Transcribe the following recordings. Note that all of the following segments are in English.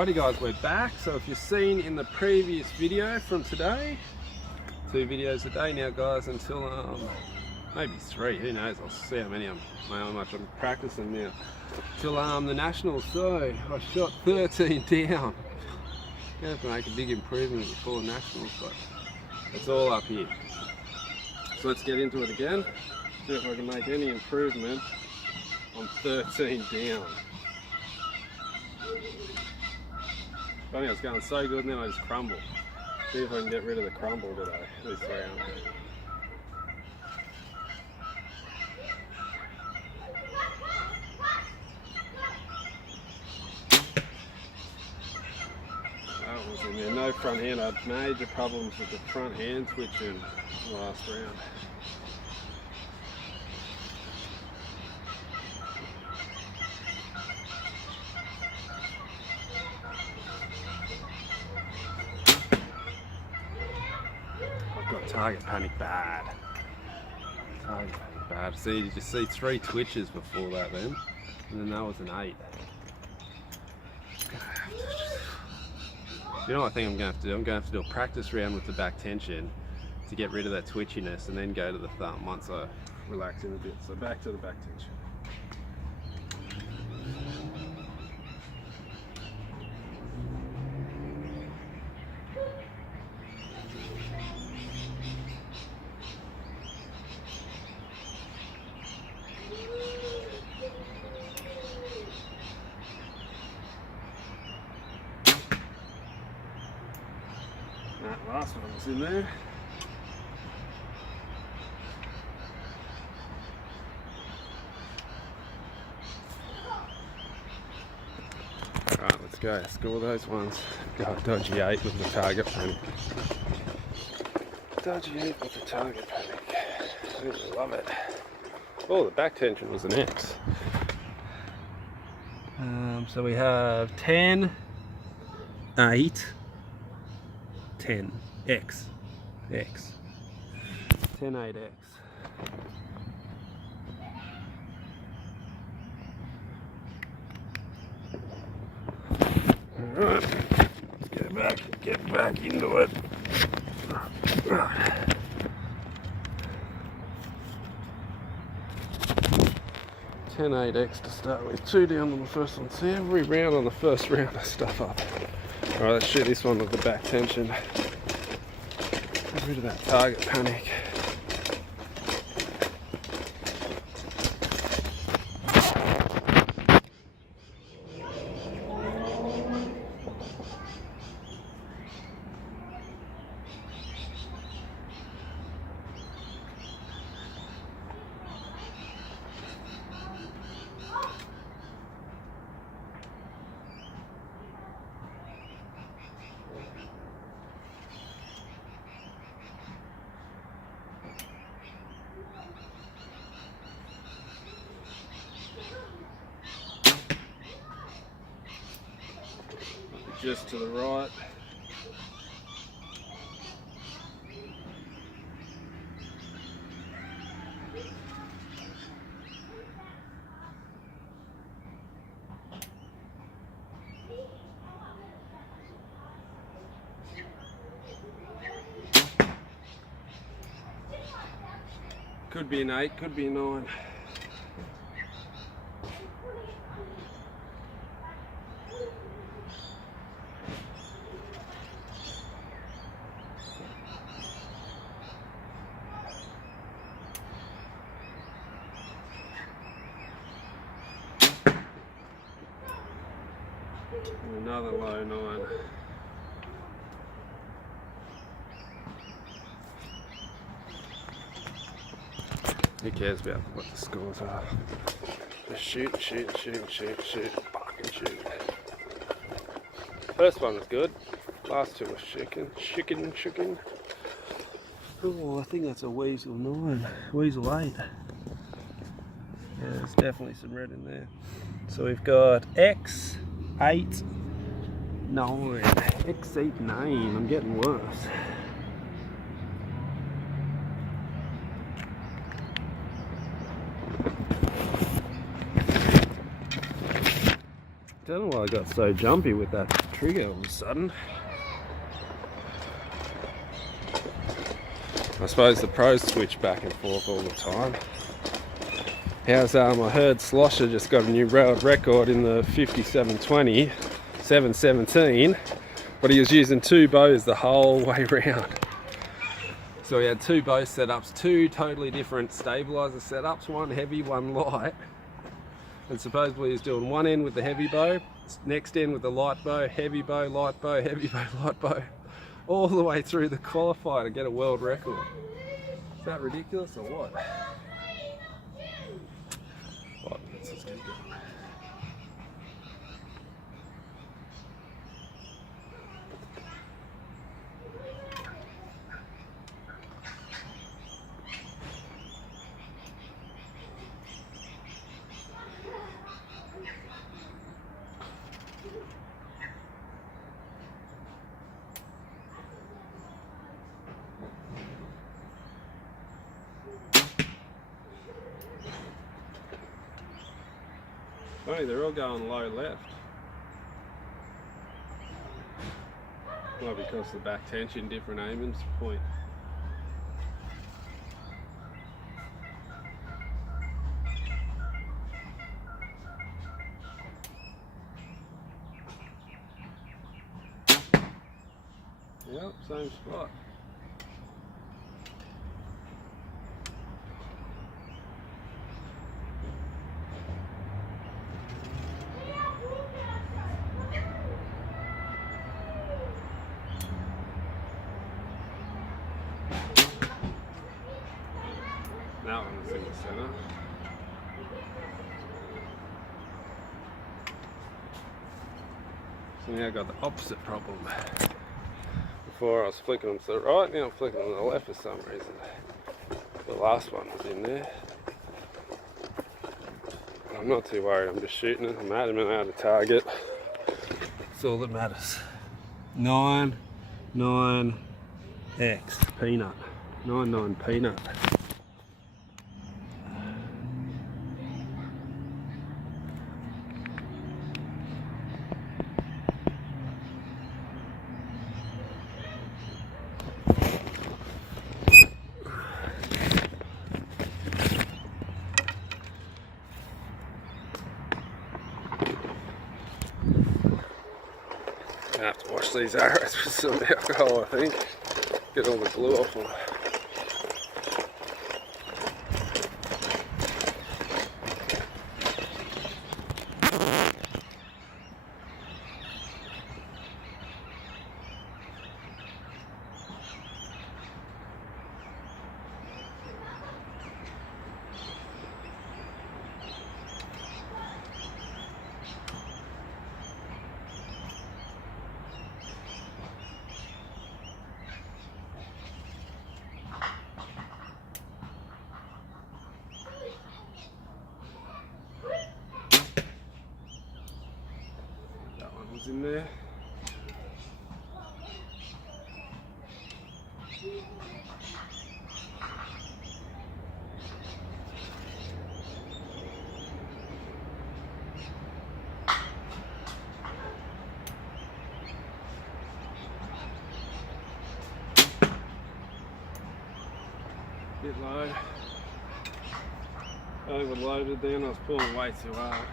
Alrighty guys, we're back. So if you've seen in the previous video from today, 2 videos a day now guys until maybe 3, who knows, I'll see how much I'm practicing now, till the Nationals. So I shot 13 down. Gonna have to make a big improvement before the Nationals, but it's all up here. So let's get into it again, see if I can make any improvement on 13 down. Funny, I was going so good and then I just crumbled. See if I can get rid of the crumble today, this round. That was in there, no front hand. I had major problems with the front hand switching last round. Target panic bad. Target panic bad. See, you just see 3 twitches before that then, and then that was an 8. You know what I think I'm going to have to do? I'm going to have to do a practice round with the back tension to get rid of that twitchiness and then go to the thumb once I relax in a bit. So back to the back tension. That last one was in there. Alright, let's go. Score those ones. Go dodgy 8 with the target panic. Dodgy 8 with the target panic. I really love it. Oh, the back tension was an X. So we have 10, 8, 10, X, 10, 8, X. Alright, let's get back into it. Right. 10, 8, X to start with, 2 down on the first one. See, every round on the first round I stuff up. Alright, let's shoot this one with the back tension. Get rid of that target panic. Just to the right. Could be an 8, could be a 9. Another low 9. Who cares about what the scores are? Just shoot. Fucking shoot. First one was good. Last 2 was chicken. Oh, I think that's a weasel 9. Weasel 8. Yeah, there's definitely some red in there. So we've got X, 8, 9. X8, 9. I'm getting worse. Don't know why I got so jumpy with that trigger all of a sudden. I suppose the pros switch back and forth all the time. How's I heard Slosher just got a new world record in the 5720, 717, but he was using 2 bows the whole way round. So he had 2 bow setups, 2 totally different stabiliser setups, one heavy, one light. And supposedly he's doing one end with the heavy bow, next end with the light bow, heavy bow, light bow, heavy bow, light bow, all the way through the qualifier to get a world record. Is that ridiculous or what? Right, let's just keep going. Funny, they're all going low left. Well, because of the back tension, different aiming point. Yep, same spot. That one is in the centre. So now I've got the opposite problem. Before I was flicking them to the right, now I'm flicking them to the left for some reason. The last one was in there. I'm not too worried, I'm just shooting it. I'm adamant out of target. That's all that matters. 9, 9, X, peanut. 9, 9, peanut. I have to wash these arrows with some alcohol, I think. Get all the glue off them. In there. Bit low. Overloaded then, I was pulling way too hard.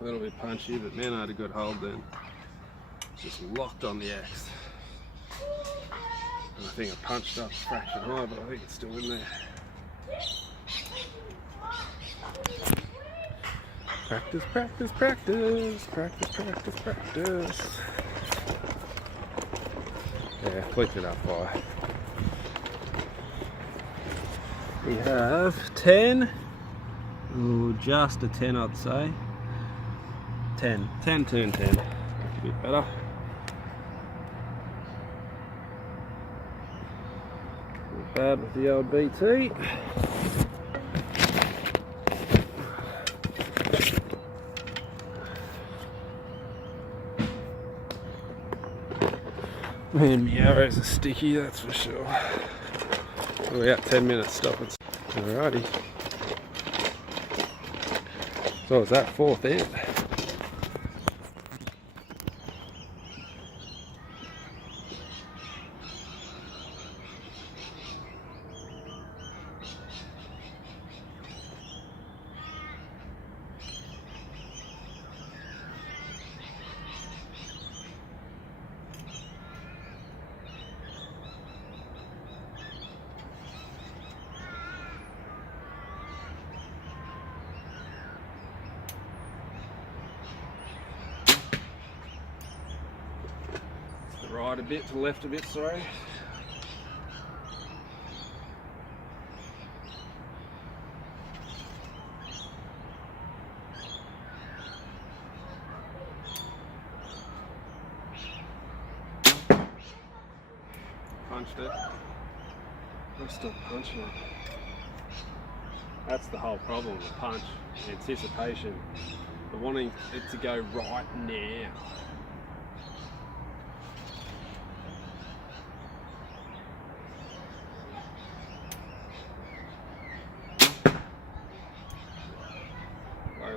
A little bit punchy, but man, I had a good hold then. Just locked on the X. And I think I punched up a fraction high, but I think it's still in there. Practice, practice, practice, practice, practice, practice. Yeah, flicked it up high. We have 10, ooh, just a 10 I'd say. 10, 10, 10, 10. That's a bit better. Not bad with the old BT. Man, my arrows are sticky, that's for sure. We're out 10 minutes, stop it. Alrighty. So is that fourth out? Right a bit, to the left a bit, sorry. Punched it. I'm still punching it. That's the whole problem with punch. Anticipation. But wanting it to go right now.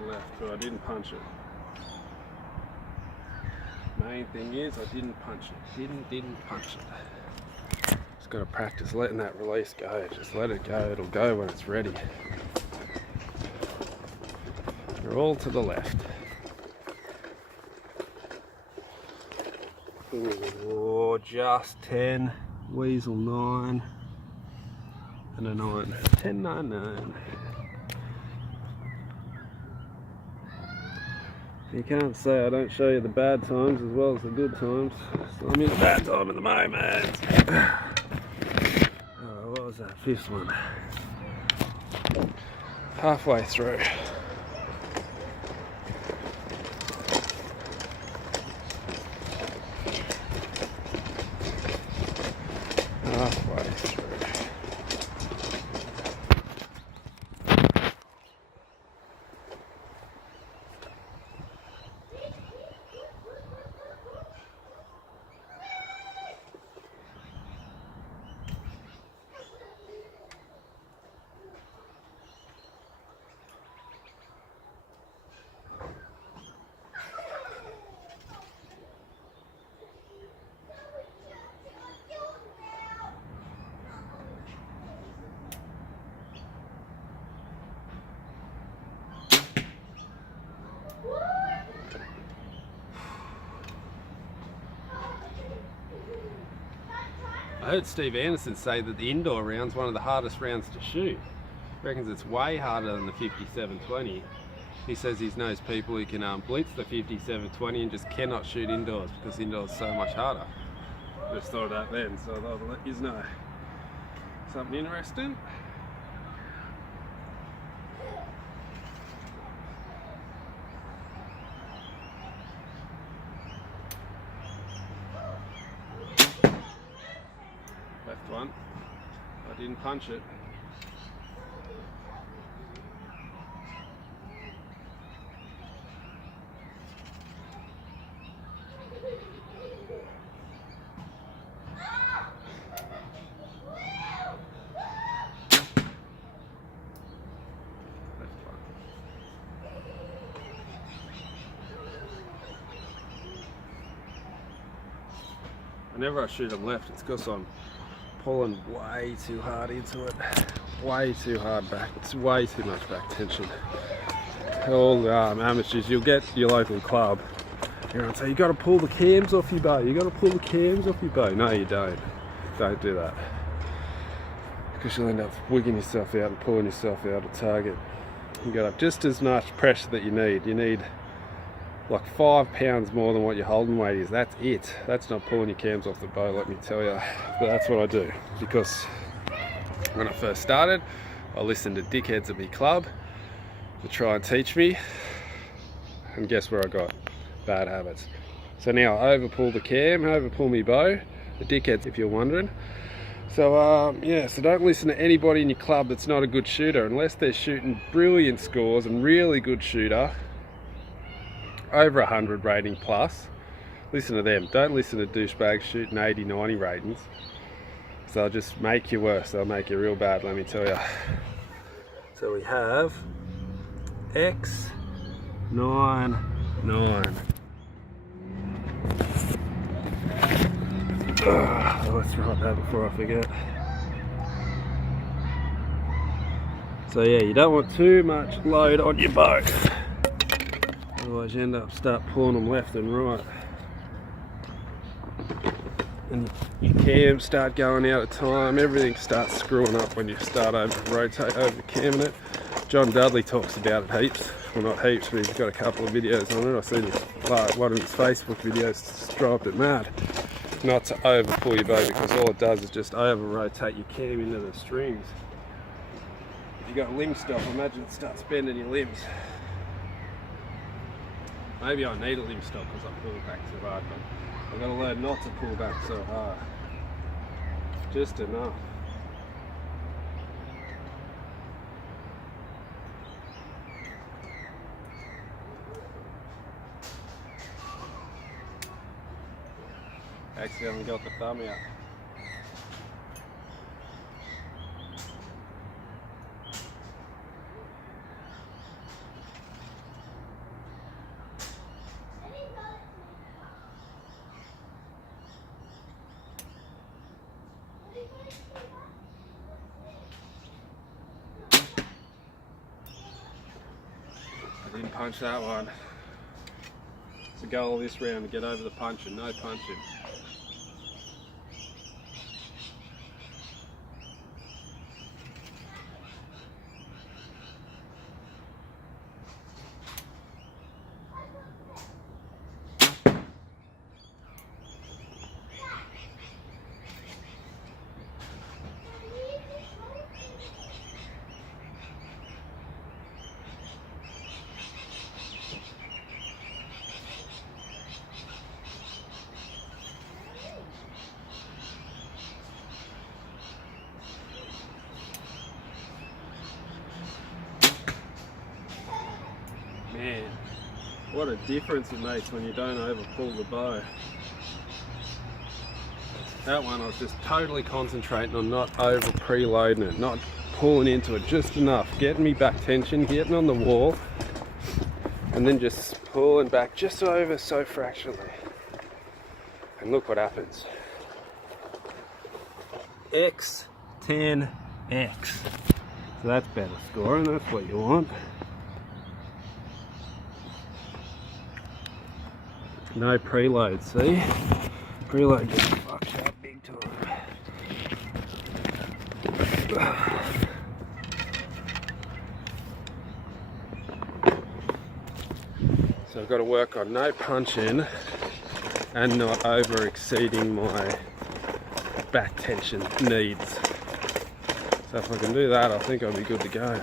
Left, but I didn't punch it. Main thing is I didn't punch it. Didn't punch it. Just got to practice letting that release go. Just let it go. It'll go when it's ready. You're all to the left. Oh, just 10. Weasel 9 and a 9. 10, 9, 9. You can't say I don't show you the bad times as well as the good times. So I'm in a bad time at the moment. Oh, what was that? Fifth one. Halfway through. Halfway through. I heard Steve Anderson say that the indoor round's one of the hardest rounds to shoot. He reckons it's way harder than the 57-20. He says he knows people who can blitz the 57-20 and just cannot shoot indoors because indoors is so much harder. Just thought of that then, so I thought I'd let you know. Something interesting? Left one. I didn't punch it. Whenever I shoot them left, it's because I'm pulling way too hard into it. Way too hard back. It's way too much back tension. All the amateurs, you'll get your local club. Everyone say, you got to pull the cams off your bow. You got to pull the cams off your bow. No, you don't. Don't do that. Because you'll end up wigging yourself out and pulling yourself out of target. You got just as much pressure that you need. You need like 5 pounds more than what your holding weight is. That's it. That's not pulling your cams off the bow, let me tell you. But that's what I do, because when I first started, I listened to dickheads at my club to try and teach me, and guess where I got? Bad habits. So now I overpull the cam, overpull my bow, the dickheads if you're wondering. So yeah, so don't listen to anybody in your club that's not a good shooter, unless they're shooting brilliant scores and really good shooter, over 100 rating plus, Listen to them. Don't listen to douchebags shooting 80, 90 ratings. So they'll just make you worse. They'll make you real bad, let me tell you. So we have X99. Let's write that before I forget. So yeah, you don't want too much load on your boat. Otherwise you end up pulling them left and right. And your cams start going out of time, everything starts screwing up when you start rotate over camming it. John Dudley talks about it heaps. Well, not heaps, but he's got a couple of videos on it. I seen one of his Facebook videos drive it mad. Not to over pull your boat, because all it does is just over rotate your cam into the strings. If you got a limb stop, imagine it starts bending your limbs. Maybe I need a limb stop because I pull back too hard, but I've got to learn not to pull back so hard. Just enough. Accidentally got the thumb out. I didn't punch that one. It's the goal of this round, to get over the punching, no punching. Man, what a difference it makes when you don't over pull the bow. That one I was just totally concentrating on not over preloading it, not pulling into it just enough, getting me back tension, getting on the wall, and then just pulling back just over so fractionally. And look what happens. X10X. So that's better scoring, that's what you want. No preload, see? Preload gets fucked up big time. So I've got to work on no punching and not over exceeding my back tension needs. So if I can do that, I think I'll be good to go.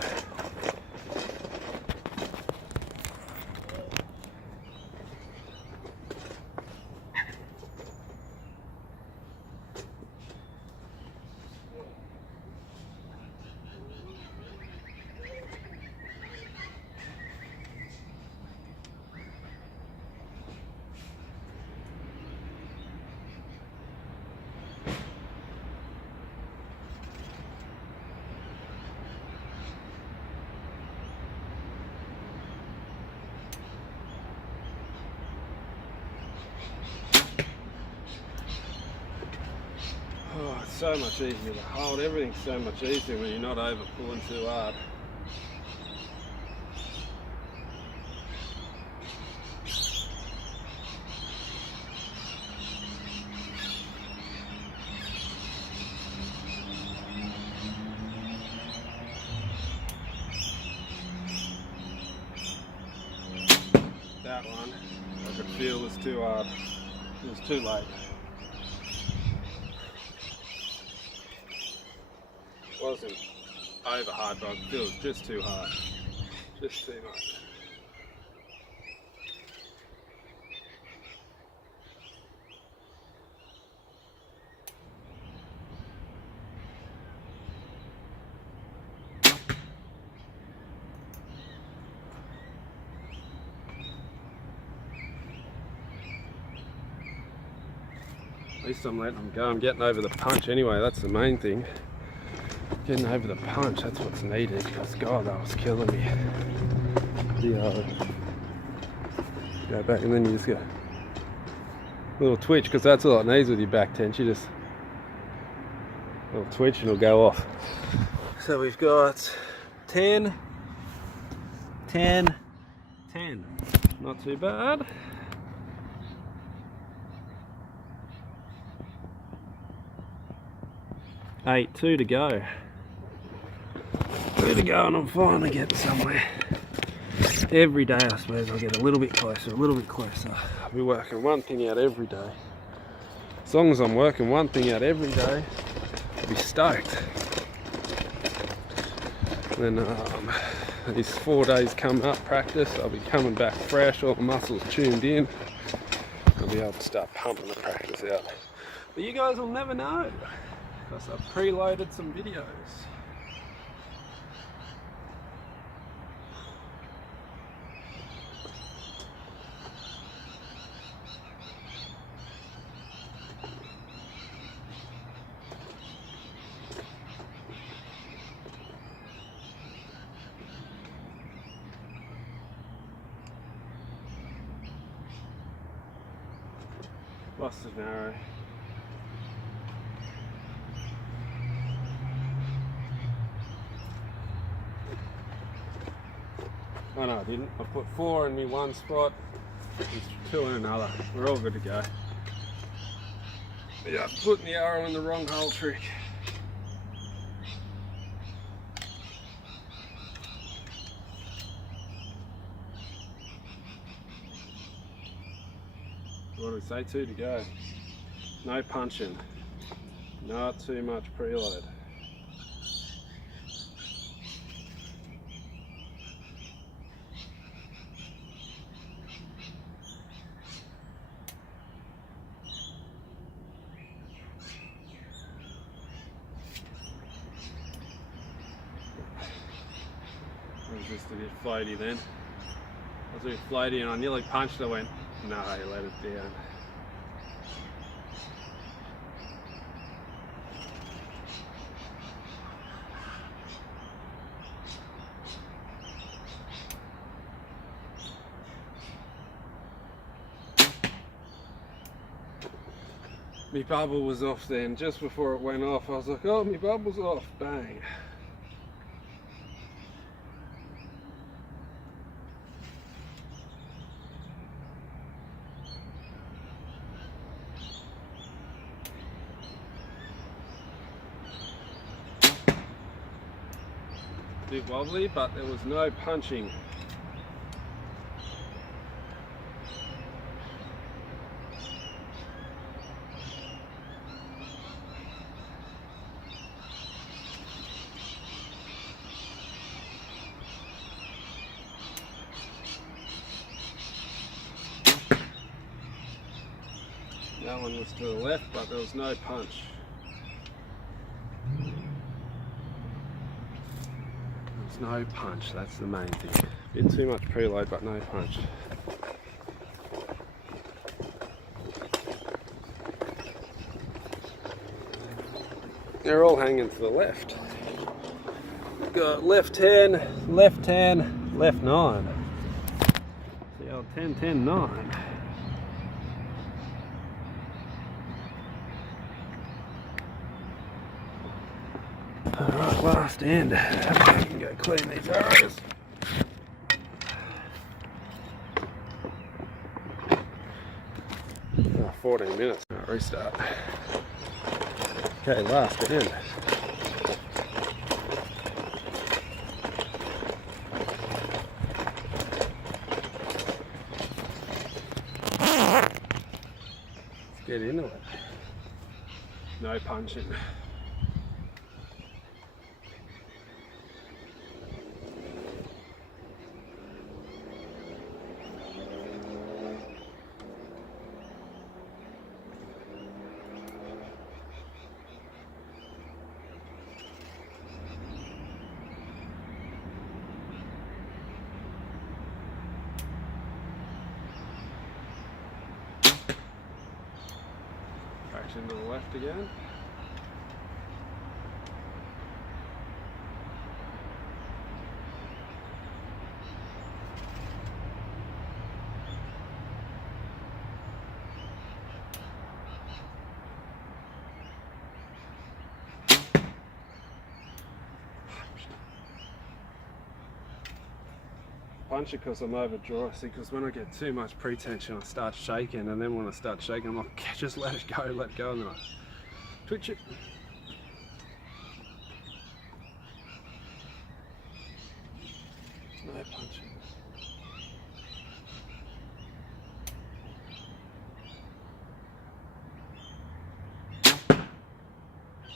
Oh, it's so much easier to hold. Everything's so much easier when you're not over pulling too hard. That one, I could feel was too hard. It was too late. Wasn't over hard, but I could feel it was just too hard. Just too much. At least I'm letting them go. I'm getting over the punch anyway. That's the main thing. Getting over the punch, that's what's needed. Because God, that was killing me. Go back and then you just go a little twitch, because that's all it needs with your back tension. You just a little twitch and it'll go off. So we've got 10, 10, 10. Not too bad. 8, 2 to go. 2 to go and I'm finally getting somewhere. Every day I suppose I'll get a little bit closer, a little bit closer. I'll be working one thing out every day. As long as I'm working one thing out every day, I'll be stoked. And then these 4 days come up practice, I'll be coming back fresh, all the muscles tuned in. I'll be able to start pumping the practice out. But you guys will never know, because I've preloaded some videos. Busted narrow. Oh no, I didn't. I put 4 in me one spot, and 2 in another. We're all good to go. Yeah, putting the arrow in the wrong hole trick. What do we say? 2 to go. No punching. Not too much preload. I was just a bit floaty then. I was a bit floaty and I nearly punched. I went, no, you let it down. My bubble was off then. Just before it went off, I was like, oh, my bubble's off. Bang. Bit wobbly, but there was no punching. That one was to the left, but there was no punch. There's no punch, that's the main thing. Bit too much preload, but no punch. They're all hanging to the left. Got left 10, left 10, left 9. The old 10, 10, 9. Alright, last end. I can go clean these arrows. Oh, 14 minutes. Alright, restart. Okay, last end. Let's get into it. No punching. Traction to the left again. Punch it because I'm overdrawn. See, because when I get too much pre-tension, I start shaking, and then when I start shaking, I'm like, just let it go, and then I twitch it. No punching.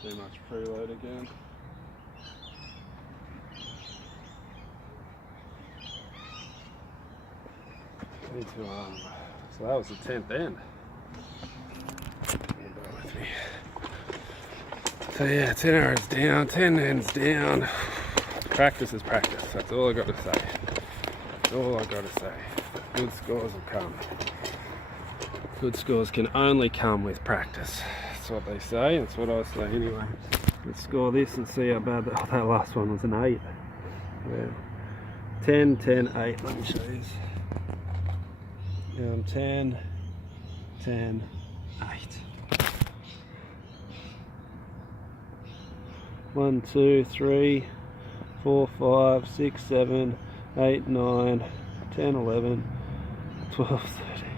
Too much preload again. So that was the 10th end. Bear with me. So yeah, 10 arrows down, 10 ends down. Practice is practice. That's all I got to say. That's all I got to say. Good scores will come. Good scores can only come with practice. That's what they say. That's what I say anyway. Let's score this and see how bad that last one was. An 8. Yeah. 10, 10, 8. Let me show you. 10, 10, 8. 1, 2, 3, 4, 5, 6, 7, 8, 9, 10, 11, 12, 13.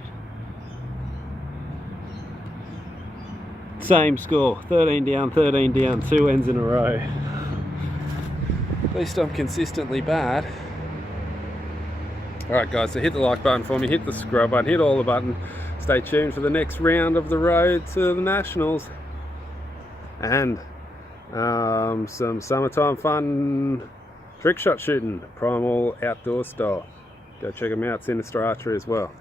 Same score, 13 down, 2 ends in a row. At least I'm consistently bad. Alright guys, so hit the like button for me, hit the subscribe button, hit all the button. Stay tuned for the next round of the road to the Nationals. And some summertime fun trick shot shooting, primal outdoor style. Go check them out, it's in Australia as well.